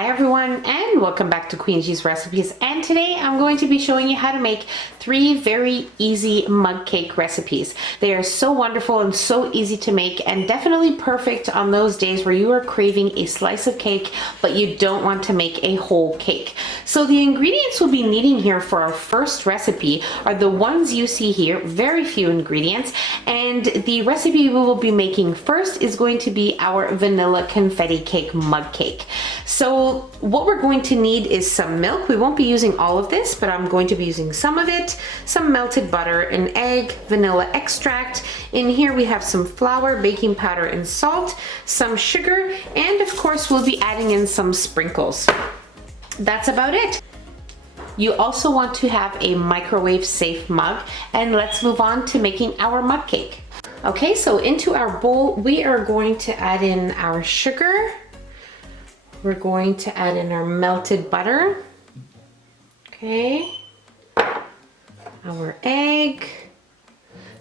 Hi everyone, and welcome back to Queen G's Recipes. And today I'm going to be showing you how to make 3 very easy mug cake recipes. They are so wonderful and so easy to make, and definitely perfect on those days where you are craving a slice of cake but you don't want to make a whole cake. So the ingredients we'll be needing here for our first recipe are the ones you see here, very few ingredients, and the recipe we will be making first is going to be our vanilla confetti cake mug cake. So what we're going to need is some milk. We won't be using all of this, but I'm going to be using some of it, some melted butter, an egg, vanilla extract. In here we have some flour, baking powder, and salt, some sugar, and of course we'll be adding in some sprinkles. That's about it. You also want to have a microwave safe mug, and let's move on to making our mug cake. Okay, so into our bowl we are going to add in our sugar. We're going to add in our melted butter, okay, our egg.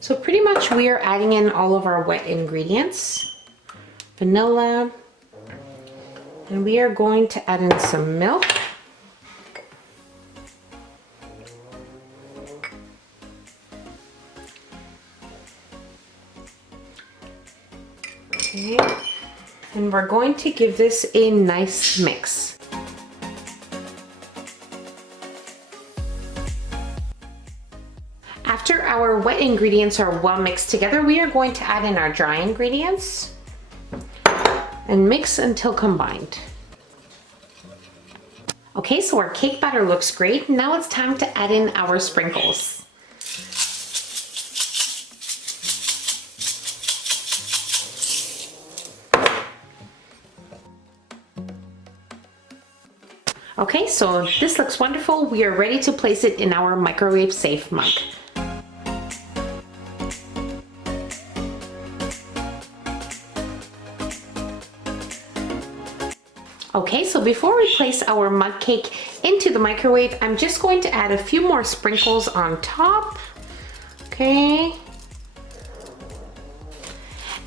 So pretty much we are adding in all of our wet ingredients, vanilla, and we are going to add in some milk. Okay. And we're going to give this a nice mix. After our wet ingredients are well mixed together, we are going to add in our dry ingredients and mix until combined. Okay, so our cake batter looks great. Now it's time to add in our sprinkles. Okay, so this looks wonderful. We are ready to place it in our microwave safe mug. Okay, so before we place our mug cake into the microwave, I'm just going to add a few more sprinkles on top. Okay.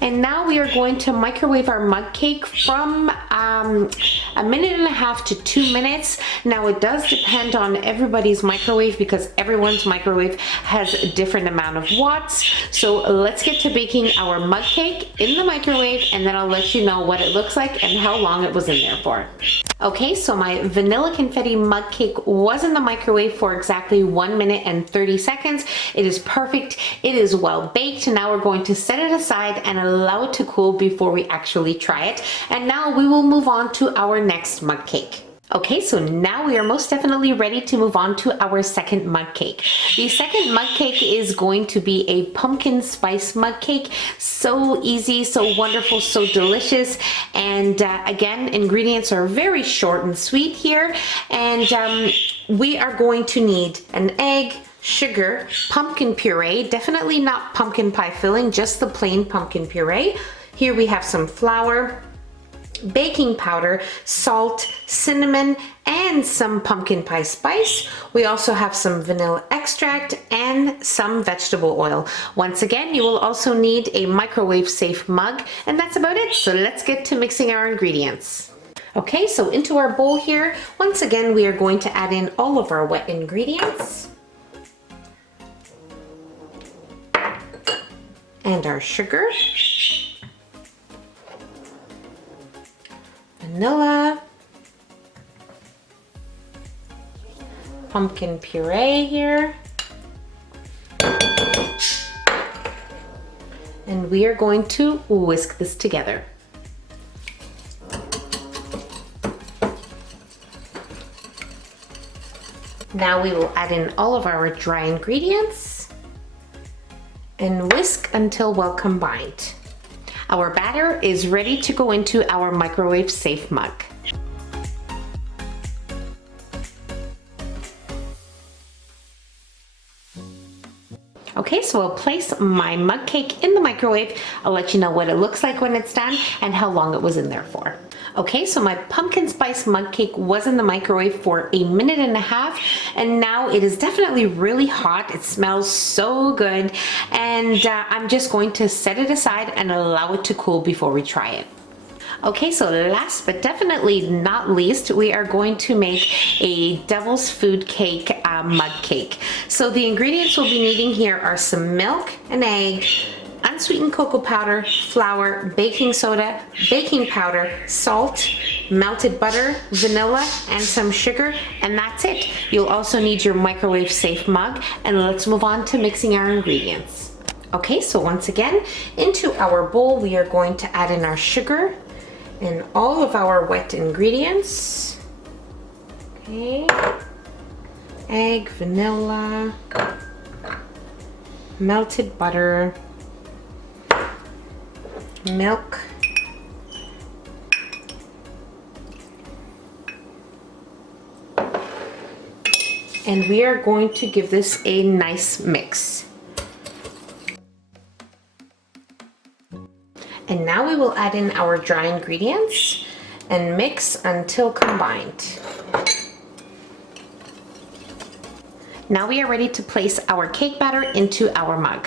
And now we are going to microwave our mug cake from 1.5 minutes to 2 minutes. Now it does depend on everybody's microwave because everyone's microwave has a different amount of watts. So let's get to baking our mug cake in the microwave, and then I'll let you know what it looks like and how long it was in there for. Okay, so my vanilla confetti mug cake was in the microwave for exactly 1 minute and 30 seconds. It is perfect. It is well baked. Now we're going to set it aside and allow it to cool before we actually try it. And now we will move on to our next mug cake. Okay, so now we are most definitely ready to move on to our second mug cake. The second mug cake is going to be a pumpkin spice mug cake. So easy, so wonderful, so delicious. And again, ingredients are very short and sweet here. And we are going to need an egg, sugar, pumpkin puree, definitely not pumpkin pie filling, just the plain pumpkin puree. Here we have some flour, baking powder, salt, cinnamon, and some pumpkin pie spice. We also have some vanilla extract and some vegetable oil. Once again, you will also need a microwave safe mug, and that's about it. So let's get to mixing our ingredients. Okay, so into our bowl here, once again, we are going to add in all of our wet ingredients and our sugar, vanilla, pumpkin puree here, and we are going to whisk this together. Now we will add in all of our dry ingredients and whisk until well combined. Our batter is ready to go into our microwave safe mug. Okay, so I'll place my mug cake in the microwave. I'll let you know what it looks like when it's done and how long it was in there for. Okay, so my pumpkin spice mug cake was in the microwave for 1.5 minutes, and now it is definitely really hot. It smells so good, and I'm just going to set it aside and allow it to cool before we try it. Okay, so last but definitely not least, we are going to make a devil's food cake mug cake. So the ingredients we'll be needing here are some milk, an egg, unsweetened cocoa powder, flour, baking soda, baking powder, salt, melted butter, vanilla, and some sugar, and that's it. You'll also need your microwave safe mug, and let's move on to mixing our ingredients. Okay, so once again, into our bowl we are going to add in our sugar and all of our wet ingredients. Okay, egg, vanilla, melted butter, milk, and we are going to give this a nice mix. And now we will add in our dry ingredients and mix until combined. Now we are ready to place our cake batter into our mug.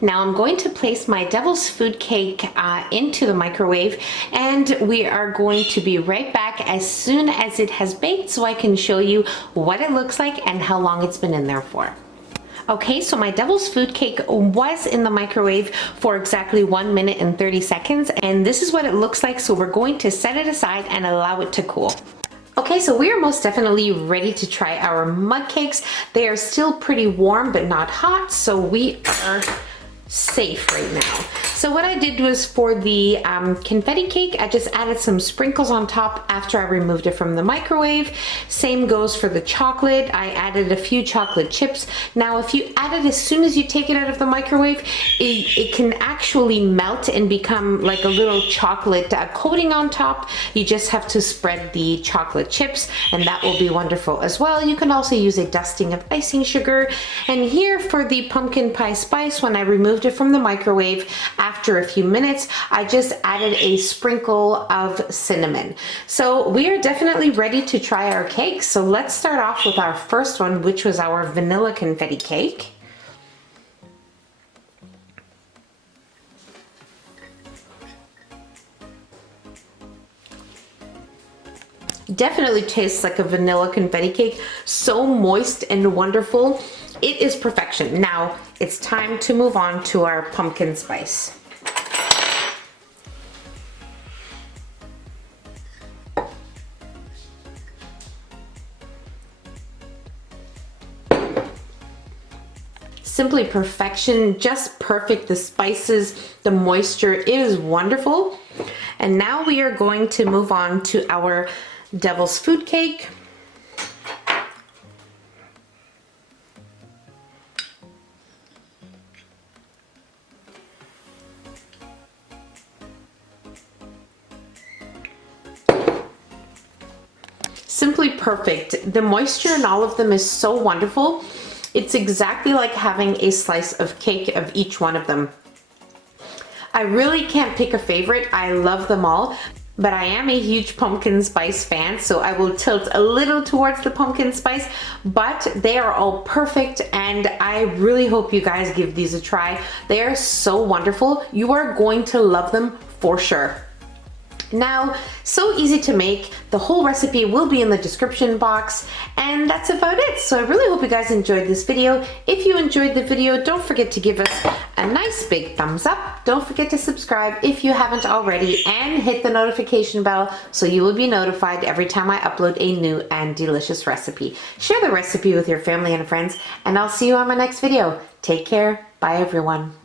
Now I'm going to place my devil's food cake into the microwave, and we are going to be right back as soon as it has baked so I can show you what it looks like and how long it's been in there for. Okay, so my devil's food cake was in the microwave for exactly 1 minute and 30 seconds, and this is what it looks like, so we're going to set it aside and allow it to cool. Okay, so we are most definitely ready to try our mug cakes. They are still pretty warm but not hot, so we are safe right now. So what I did was for the confetti cake, I just added some sprinkles on top after I removed it from the microwave. Same goes for the chocolate. I added a few chocolate chips. Now if you add it as soon as you take it out of the microwave, it can actually melt and become like a little chocolate coating on top. You just have to spread the chocolate chips and that will be wonderful as well. You can also use a dusting of icing sugar. And here for the pumpkin pie spice, when I removed it from the microwave, after a few minutes, I just added a sprinkle of cinnamon. So we are definitely ready to try our cakes. So let's start off with our first one, which was our vanilla confetti cake. Definitely tastes like a vanilla confetti cake. So moist and wonderful. It is perfection. Now it's time to move on to our pumpkin spice. Simply perfection, just perfect. The spices, the moisture, it is wonderful. And now we are going to move on to our devil's food cake. Simply perfect. The moisture in all of them is so wonderful. It's exactly like having a slice of cake of each one of them. I really can't pick a favorite. I love them all, but I am a huge pumpkin spice fan, so I will tilt a little towards the pumpkin spice, but they are all perfect, and I really hope you guys give these a try. They are so wonderful. You are going to love them for sure. Now, so easy to make. The whole recipe will be in the description box, and that's about it. So I really hope you guys enjoyed this video. If you enjoyed the video, don't forget to give us a nice big thumbs up. Don't forget to subscribe if you haven't already, and hit the notification bell so you will be notified every time I upload a new and delicious recipe. Share the recipe with your family and friends, and I'll see you on my next video. Take care. Bye, everyone.